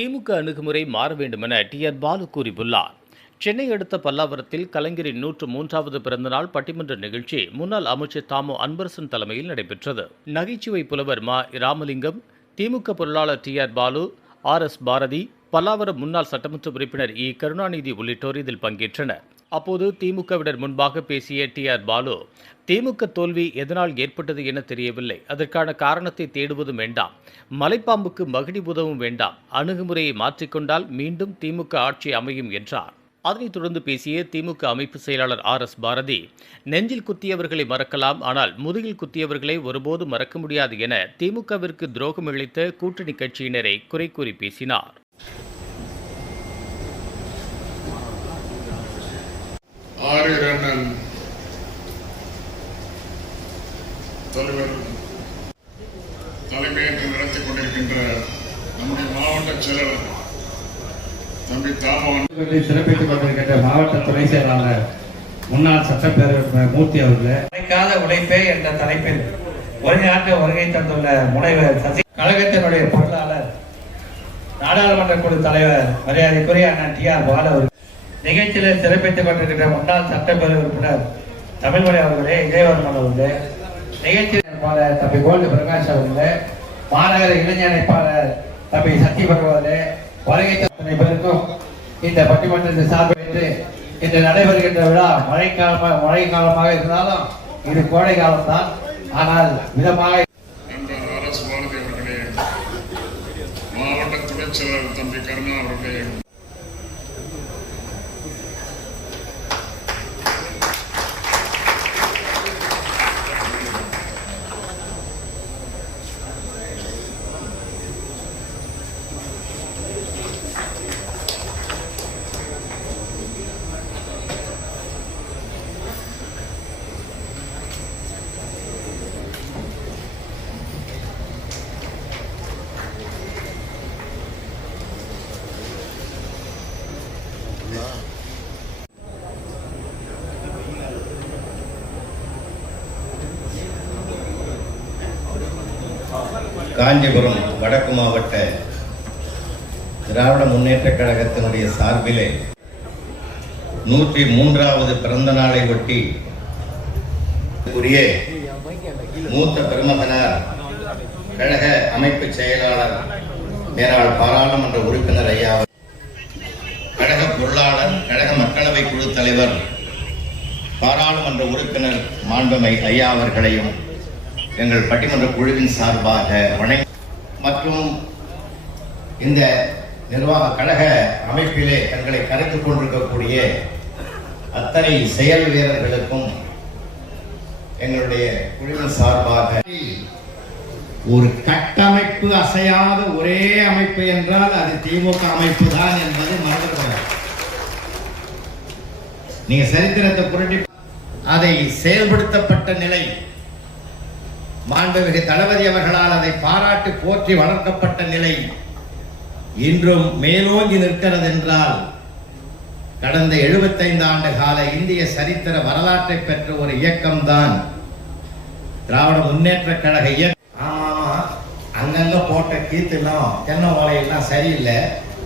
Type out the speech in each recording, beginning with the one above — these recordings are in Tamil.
திமுக அணுகுமுறை மாற வேண்டும் என டி.ஆர். பாலு கூறியுள்ளார். சென்னை அடுத்த பல்லாவரத்தில் கலைஞரின் 103வது பிறந்தநாள் பட்டிமன்ற நிகழ்ச்சி முன்னாள் அமைச்சர் தாமோ அன்பரசன் தலைமையில் நடைபெற்றது. நகைச்சுவை புலவர் மா. ராமலிங்கம், திமுக பொருளாளர் டி.ஆர். பாலு, R.S. பாரதி, பல்லாவரம் முன்னாள் சட்டமன்ற உறுப்பினர் இ. கருணாநிதி உள்ளிட்டோர் இதில் பங்கேற்றனர். அப்போது திமுகவினர் முன்பாக பேசிய டி.ஆர். பாலு, திமுக தோல்வி எதனால் ஏற்பட்டது என தெரியவில்லை, அதற்கான காரணத்தை தேடுவதும் வேண்டாம், மலைப்பாம்புக்கு மகிடி உதவும் வேண்டாம், அணுகுமுறையை மாற்றிக்கொண்டால் மீண்டும் திமுக ஆட்சி அமையும் என்றார். அதனைத் தொடர்ந்து பேசிய திமுக அமைப்பு செயலாளர் R.S. பாரதி, நெஞ்சில் குத்தியவர்களை மறக்கலாம், ஆனால் முதுகில் குத்தியவர்களை ஒருபோது மறக்க முடியாது என திமுகவிற்கு துரோகம் இழைத்த கூட்டணி கட்சியினரை குறை கூறி பேசினார். தலைவர் தலைமையேற்று நடத்திக் கொண்டிருக்கின்ற நம்முடைய மாவட்ட செயலாளர் தம்பி தாமோன் சிறப்பித்துக் கொண்டிருக்கின்ற மாவட்ட துணை செயலாளர் முன்னாள் சட்டப்பேரவை மூர்த்தி அவர்கள் உழைக்காத உழைப்பே என்ற தலைப்பில் ஒருநாட்டு வருகை தந்துள்ள முனைவர் சசி, கழகத்தினுடைய பொருளாளர், நாடாளுமன்ற குழு தலைவர் மரியாதைக்குரிய அண்ணன் டி.ஆர். பாலு அவர்கள், நிகழ்ச்சியில் சிறப்பித்துக் கொண்டிருக்கின்ற முன்னாள் சட்டப்பேரவை உறுப்பினர் தமிழ்மொழி அவர்களே, இதயவர்மன் அவர்களே, நிகழ்ச்சி அமைப்பாளர் தம்பி கோல்டு பிரகாஷ் அவர்களே, மாநகர இளைஞர் அமைப்பாளர் தம்பி சத்தியபுரம் அவர்களே, வருகை அத்தனை பேருக்கும் இந்த பட்டிமன்றத்தை சார்பிட்டு இன்று நடைபெறுகின்ற விழா மழை காலமாக இருந்தாலும் இது கோடை காலம்தான். ஆனால் விதமாக R.S. பாரதி அவர்களே, மாவட்ட துணை செயலாளர் தம்பி கருணா அவர்களே, காஞ்சிபுரம் வடக்கு மாவட்ட திராவிட முன்னேற்றக் கழகத்தினுடைய சார்பிலே 103வது பிறந்த நாளை ஒட்டி மூத்த பெருமகனார், கழக அமைப்பு செயலாளர், மேலாள் பாராளுமன்ற உறுப்பினர் ஐயா, கழக பொருளாளர், கழக மக்களவை குழு தலைவர், பாராளுமன்ற உறுப்பினர் மாண்புமை ஐயா அவர்களையும் எங்கள் பட்டிமன்ற குழுவின் சார்பாக வணங்கி, மற்றும் இந்த நிர்வாக கழக அமைப்பிலே தங்களை கருத்துக் கொண்டிருக்கக்கூடிய அத்தனை செயல் வீரர்களுக்கும் எங்களுடைய குழுவின் சார்பாக, ஒரு கட்டமைப்பு அசையாத ஒரே அமைப்பு என்றால் அது திமுக அமைப்பு தான் என்பதை மறந்துவிடாது. நீங்க சரித்திரத்தை புரட்டி அதை செயல்படுத்தப்பட்ட நிலை, மாண்புமிகு தளபதி அவர்களால் அதை பாராட்டு போற்றி வளர்க்கப்பட்ட நிலை இன்றும் மேலோங்கி நிற்கிறது என்றால் கடந்த 75 ஆண்டு கால இந்திய சரித்திர வரலாற்றை பெற்ற ஒரு இயக்கம்தான் திராவிட முன்னேற்ற கழக இயக்கம். ஆமா, அங்கங்க போட்ட கீத்துலாம் தென்னை ஓலையெல்லாம் சரியில்லை,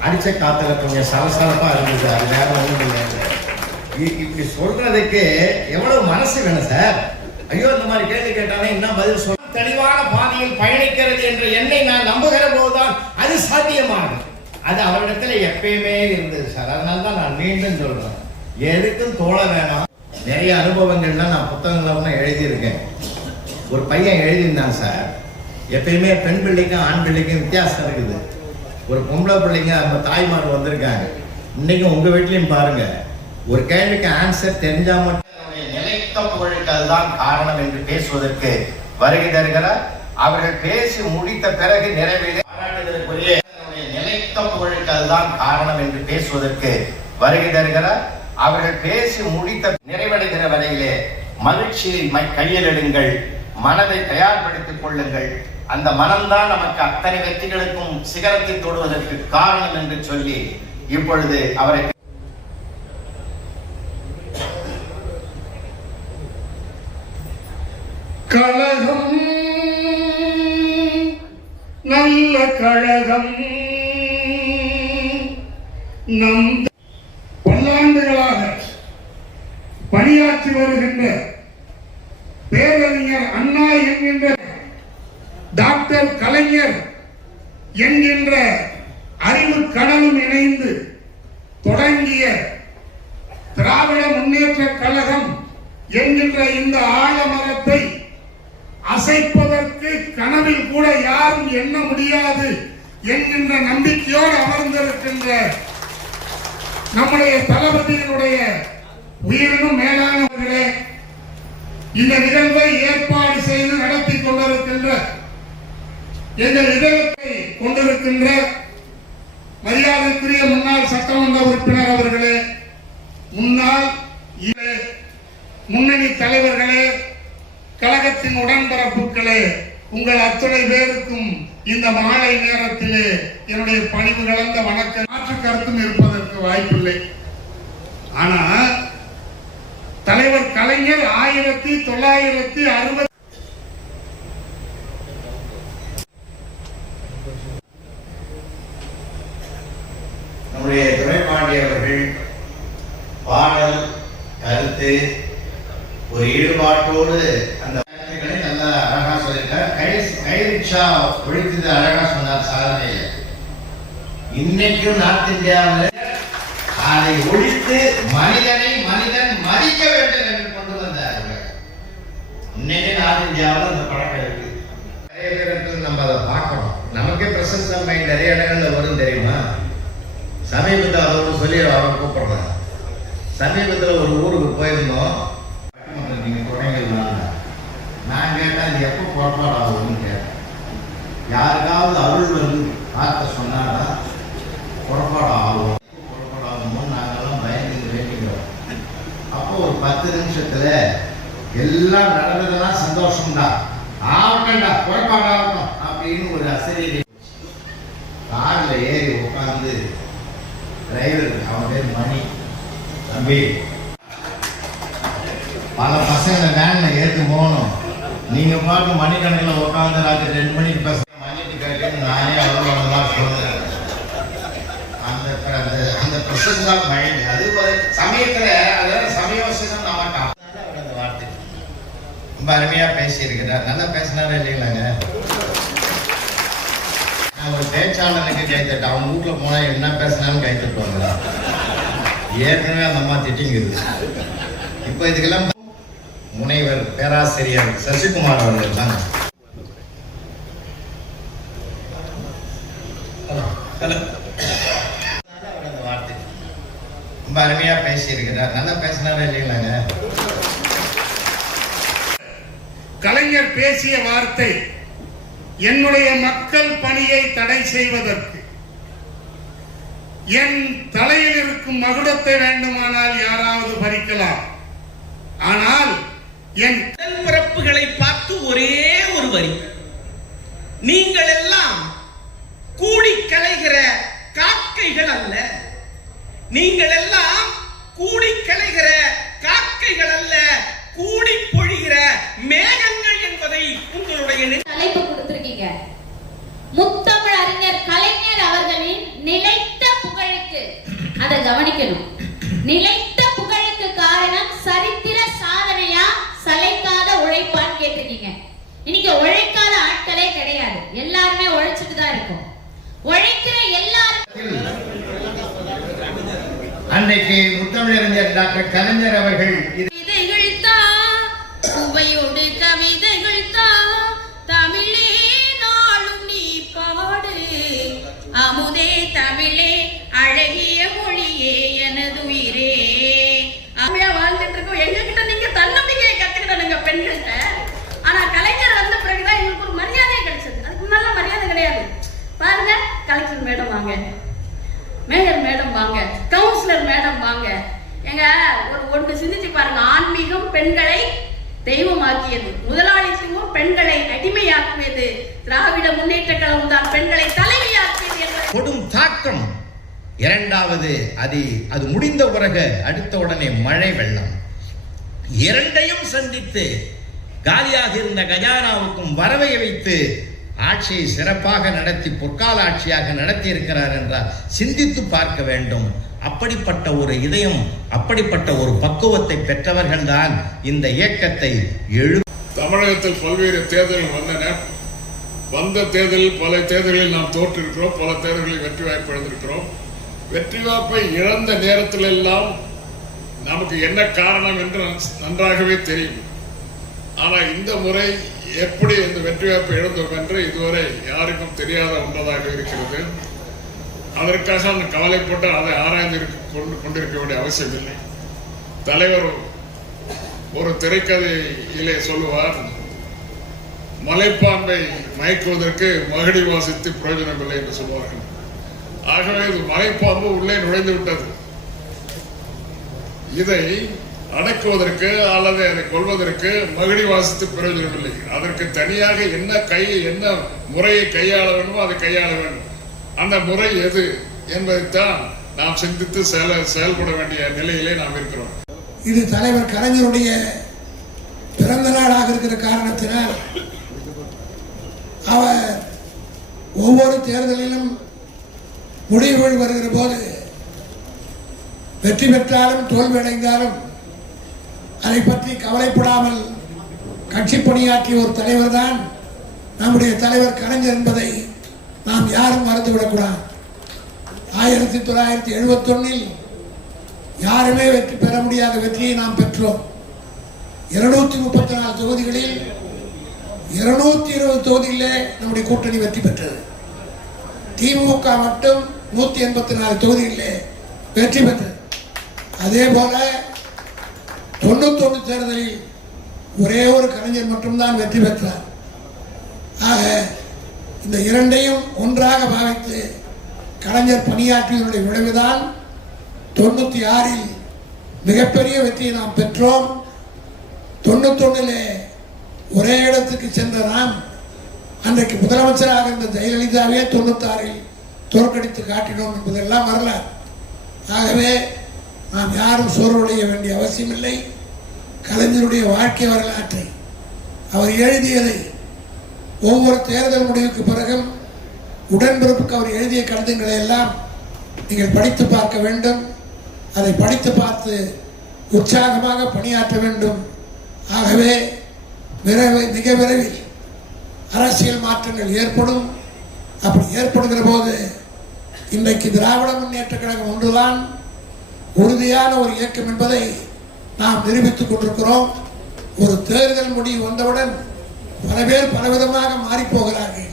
அடிச்ச காத்துல கொஞ்சம் சலசலப்பா இருந்தது, அது வேற ஒன்றும் இல்லை. இப்படி சொல்றதுக்கு எவ்வளவு மனசு வேணும் சார்? ஐயோ, இந்த மாதிரி கேள்வி கேட்டாலே இன்னும் பதில் சொல்ல தெளிவான பாதையில் பயணிக்கிறது என்ற எண்ணை நான் நம்புகிற போதுதான் அது சாத்தியமானது. அது அவரிடத்துல எப்பயுமே இருந்தது சார். அதனால்தான் நான் மீண்டும் சொல்றேன், எதுக்கும் தோழ வேணாம். நிறைய அனுபவங்கள்லாம் நான் புத்தகங்கள்லாம் எழுதியிருக்கேன். ஒரு பையன் எழுதியிருந்தான் சார், எப்பயுமே பெண் பிள்ளைக்கும் ஆண் பிள்ளைக்கும் வித்தியாசம் இருக்குது. ஒரு பொம்பளை பிள்ளைங்க நம்ம தாய்மார் வந்திருக்காங்க. இன்னைக்கும் உங்க வீட்லயும் பாருங்க, ஒரு கேள்விக்கு ஆன்சர் தெரிஞ்சா மட்டும் நிலைத்த புகழுக்கு அதுதான் காரணம் என்று பேசுவதற்கு வருகை தருகிறார். அவர்கள் பேசி முடித்த பிறகு நிறைவேற பாராட்டுதலுக்குரிய நிலைத்த புகழுக்கு அதுதான் காரணம் என்று பேசுவதற்கு வருகை தருகிறார். அவர்கள் பேசி முடித்த நிறைவடைகிற வரையிலே மகிழ்ச்சியை கையிலிடுங்கள், மனதை தயார்படுத்திக் கொள்ளுங்கள். அந்த மனம்தான் நமக்கு அத்தனை வெற்றிகளுக்கும் சிகரத்தை தொடுவதற்கு காரணம் என்று சொல்லி இப்பொழுது அவரை கழகம் நல்ல கழகம் நம் பல்லாண்டுகளாக பணியாற்றி வருகின்ற பேரறிஞர் அண்ணா என்கின்ற டாக்டர் கலைஞர் என்கின்ற அறிவு கடலும் இணைந்து தொடங்கிய திராவிட முன்னேற்ற கழகம் என்கின்ற இந்த ஆலமரத்தை அசைப்பதற்கு கனவில் கூட யாரும் எண்ண முடியாது என்கின்ற நம்பிக்கையோடு அமர்ந்திருக்கின்ற நம்முடைய தளபதியினுடைய உயிரினும் மேலானவர்களே, இந்த நிகழ்வை ஏற்பாடு செய்து நடத்தி கொண்டிருக்கின்ற எங்கள் இதயத்தை கொண்டிருக்கின்ற மரியாதைக்குரிய முன்னாள் சட்டமன்ற உறுப்பினர் அவர்களே, முன்னாள் முன்னணி தலைவர்களே, கழகத்தின் உடன்பிறப்புகளே, உங்கள் அத்துணை பேருக்கும் இந்த மாலை நேரத்திலே என்னுடைய பணிவு கலந்த வணக்கம். மாற்று கருத்தும் இருப்பதற்கு வாய்ப்பில்லை. ஆனா தலைவர் கலைஞர் 1960 நம்முடைய துரைபாண்டி அவர்கள் பாடல் கருத்து ஒரு ஈடுபாட்டோடு அந்த நல்லா அழகா சொல்லியிருக்கார். கை ரிக்ஷா ஒழித்தது அழகா சொன்னார். சாதனையில் இன்னைக்கும் நார்த் இந்தியாவில் அதை ஒழித்து மனிதனை மனிதன் மதிக்க வேண்டும் என்று கொண்டு வந்தார். இன்னைக்கு நார்த் இந்தியாவில் அந்த பழக்கம் இருக்கு. நிறைய பேருக்கு நம்ம அதை பார்க்கணும். நமக்கே பிரசன்ஸ் மைண்ட் நிறைய இடங்கள்ல வரும் தெரியுமா. சமீபத்தில் அதோடு சொல்லி அவரை கூப்பிடுறாங்க. சமீபத்தில் ஒரு ஊருக்கு போயிருந்தோம். நீங்க தொடங்கிடலாம். நான் கேட்டேன், இது எப்போ புறப்பாடு ஆகுதுன்னு கேட்டேன். யாருக்காவது அருள் வந்து வார்த்தை சொன்னாதான் புறப்பாடு ஆகும். புறப்பாடு ஆகும்போது நாங்கெல்லாம் பயந்து வேண்டிக்கிறோம். அப்போ ஒரு 10 நிமிஷத்துல எல்லாம் நடந்ததெல்லாம் சந்தோஷம்தான். ஆகண்டா புறப்பாடு ஆகணும் அப்படின்னு ஒரு அசரீரி கார்ல ஏறி உட்காந்து டிரைவர், அவன் பேர் மணி, தம்பி பல பசங்களை வேன்ல ஏற்று போகணும். நீங்க பார்த்து மணிக்கணக்கில் உட்காந்து ராத்திரி 2 மணிக்கு பஸ் மணிட்டு கேட்கணும். நானே அவ்வளோதான் சொல்றேன். அந்த ப்ரொசஸ் ஆஃப் மைண்ட் அது சமயத்துல அதாவது சமயோசிதம் நமக்கு அந்த வார்த்தை ரொம்ப அருமையா பேசியிருக்கிறார். நல்லா பேசினாரா இல்லைங்களாங்க. நான் ஒரு பேச்சாளனுக்கு கைத்தட்டேன். அவன் வீட்டில் போனா என்ன பேசினாலும் கைத்தட்டுவாங்களா. ஏற்கனவே அந்த அம்மா திட்டிங்குது. இப்போ இதுக்கெல்லாம் முனைவர் பேராசிரியர் சசிகுமார் அவர்கள் தான். வார்த்தை ரொம்ப அருமையா பேசியிருக்கிறார். நல்லா பேசினாரா இல்லைங்களாங்க. கலைஞர் பேசிய வார்த்தை, என்னுடைய மக்கள் பணியை தடை செய்வதற்கு என் தலையில் இருக்கும் மகுடத்தை வேண்டுமானால் யாராவது பறிக்கலாம், ஆனால் என் பிறப்புகளை பார்த்து ஒரே ஒரு வரி, நீங்கள் எல்லாம் கூடி கலைகிற காக்கைகள் அல்ல. நீங்கள் எல்லாம் கூடி கலைகிற காக்கைகள் அல்ல, கூடி பொழிகிற மேகங்கள் என்பதை உங்களுடைய தலைப்பு கொடுத்திருக்கீங்க. முத்தமிழ் அறிஞர் கலைஞர் அவர்களின் நிலைத்த புகழுக்கு, அதை கவனிக்கணும். நிலைத்த புகழுக்கு காரணம் சரித்திர சாதனையா சளைக்காத உழைப்பான்னு கேட்டிருக்கீங்க. இன்னைக்கு உழைக்காத ஆட்களே கிடையாது. எல்லாருமே உழைச்சிட்டு தான் இருக்கும். உழைக்கிற எல்லாரும் அன்னைக்கு முத்தமிழறிஞர் டாக்டர் கலைஞர் அவர்கள் விதைகள் தா, சுவையோடு கவிதைகள் தா, தமிழே நாளும் நீ பாடு, அமுதே தமிழே அழகிய மொழியே எனதுயிரே. அம்மையா வாழ்ந்துட்டு இருக்கோம். எங்க கிட்ட நீங்க தன்னம்பிக்கையை கத்துக்கிட்டனுங்க பெண்கள்கிட்ட. ஆனா கலைஞர் வந்த பிறகுதான் எங்களுக்கு ஒரு மரியாதை கிடைச்சது. அதுக்கு நல்ல மரியாதை கிடையாது. பாருங்க, கலெக்டர் மேடம் வாங்க, மேயர் மேடம் வாங்க, கவுன்சிலர் மேடம் வாங்க. எங்க ஒன்று சிந்திச்சு பாருங்க. ஆன்மீகம் பெண்களை தெய்வமாக்கியது, முதலாளித்துவம் பெண்களை அடிமையாக்கியது, திராவிட முன்னேற்ற கழகம் தான் பெண்களை தலைமையாக்கியது என்பது கொடும் தாக்கம். இரண்டாவது அது முடிந்த பிறகு அடுத்த உடனே மழை வெள்ளம். இரண்டையும் சந்தித்து காலியாக இருந்த கஜானாவுக்கும் வரவை வைத்து ஆட்சியை சிறப்பாக நடத்தி பொற்கால ஆட்சியாக நடத்தி இருக்கிறார் என்றால் சிந்தித்து பார்க்க வேண்டும். அப்படிப்பட்ட ஒரு இதயம், அப்படிப்பட்ட ஒரு பக்குவத்தை பெற்றவர்கள்தான் இந்த இயக்கத்தை தமிழகத்தில் பல்வேறு தேர்தல்கள் வந்த தேர்தலில் பல தேர்தல்களில் நாம் தோற்றிருக்கிறோம், பல தேர்தல்களில் வெற்றி வாய்ப்பு இழந்திருக்கிறோம். வெற்றி வாய்ப்பை இழந்த நேரத்தில் எல்லாம் நமக்கு என்ன காரணம் என்று நன்றாகவே தெரியும். ஆனால் இந்த முறை எப்படி இந்த வெற்றி வாய்ப்பை இழந்தோம் என்று இதுவரை யாருக்கும் தெரியாத ஒன்றதாக இருக்கிறது. அதற்காக அந்த கவலைப்பட்டு அதை ஆராய்ந்து கொண்டிருக்க வேண்டிய அவசியம் இல்லை. தலைவர் ஒரு திரைக்கதையிலே சொல்லுவார், மலைப்பாம்பை மயக்குவதற்கு மகுடி வாசித்து பிரயோஜனம் இல்லை என்று சொல்வார்கள். ஆகவே இது மலைப்பாம்பு உள்ளே நுழைந்து விட்டது. இதை அடக்குவதற்கு அல்லது அதை கொள்வதற்கு மகுடி வாசித்து பிரயோஜனம் இல்லை. அதற்கு தனியாக என்ன முறையை கையாள வேண்டுமோ அதை கையாள வேண்டும். அந்த முறை எது என்பதைத்தான் நாம் சிந்தித்து செயல்பட வேண்டிய நிலையிலே நாம் இருக்கிறோம். இது தலைவர் கலைஞருடைய பிறந்த நாளாக இருக்கிற காரணத்தினால் அவர் ஒவ்வொரு தேர்தலிலும் முடிவுகள் வருகிற போது வெற்றி பெற்றாலும் தோல்வி அடைந்தாலும் அதை பற்றி கவலைப்படாமல் கட்சி பணியாற்றிய ஒரு தலைவர் தான் நம்முடைய தலைவர் கலைஞர் என்பதை நாம் யாரும் மறந்துவிடக்கூடாது. 1971 யாருமே வெற்றி பெற முடியாத வெற்றியை நாம் பெற்றோம். 234 தொகுதிகளில் 220 தொகுதிகளிலே நம்முடைய கூட்டணி வெற்றி பெற்றது. திமுக மட்டும் 184 தொகுதிகளிலே வெற்றி பெற்றது. அதே போல 91 தேர்தலில் ஒரே ஒரு கலைஞர் மட்டும்தான் வெற்றி பெற்றார். ஆக இந்த இரண்டையும் ஒன்றாக பாவித்து கலைஞர் பணியாற்றியவருடைய விளைவுதான் 96 மிகப்பெரிய வெற்றியை நாம் பெற்றோம். 91 ஒரே இடத்துக்கு சென்ற நாம் அன்றைக்கு முதலமைச்சராக இருந்த ஜெயலலிதாவே 96 தோற்கடித்து காட்டினோம் என்பதெல்லாம் வரலாறு. ஆகவே நாம் யாரும் சோர்வடைய வேண்டிய அவசியமில்லை. கலைஞருடைய வாழ்க்கை வரலாற்றை அவர் எழுதியதை ஒவ்வொரு தேர்தல் முடிவுக்கு பிறகும் உடன்பிறப்புக்கு அவர் எழுதிய கடிதங்களை எல்லாம் நீங்கள் படித்து பார்க்க வேண்டும். அதை படித்து பார்த்து உற்சாகமாக பணியாற்ற வேண்டும். ஆகவே மிக விரைவில் அரசியல் மாற்றங்கள் ஏற்படும். அப்படி ஏற்படுகிற போது இன்றைக்கு திராவிட முன்னேற்ற கழகம் ஒன்றுதான் உறுதியான ஒரு இயக்கம் என்பதை நாம் நிரூபித்துக் கொண்டிருக்கிறோம். ஒரு தேர்தல் முடிவு வந்தவுடன் பல பேர் பலவிதமாக மாறி போகிறார்கள்.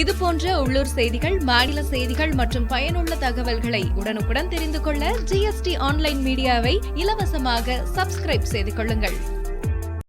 இது போன்ற உள்ளூர் செய்திகள், மாநில செய்திகள் மற்றும் பயனுள்ள தகவல்களை உடனுக்குடன் தெரிந்து கொள்ள GST ஆன்லைன் மீடியாவை இலவசமாக சப்ஸ்கிரைப் செய்து கொள்ளுங்கள்.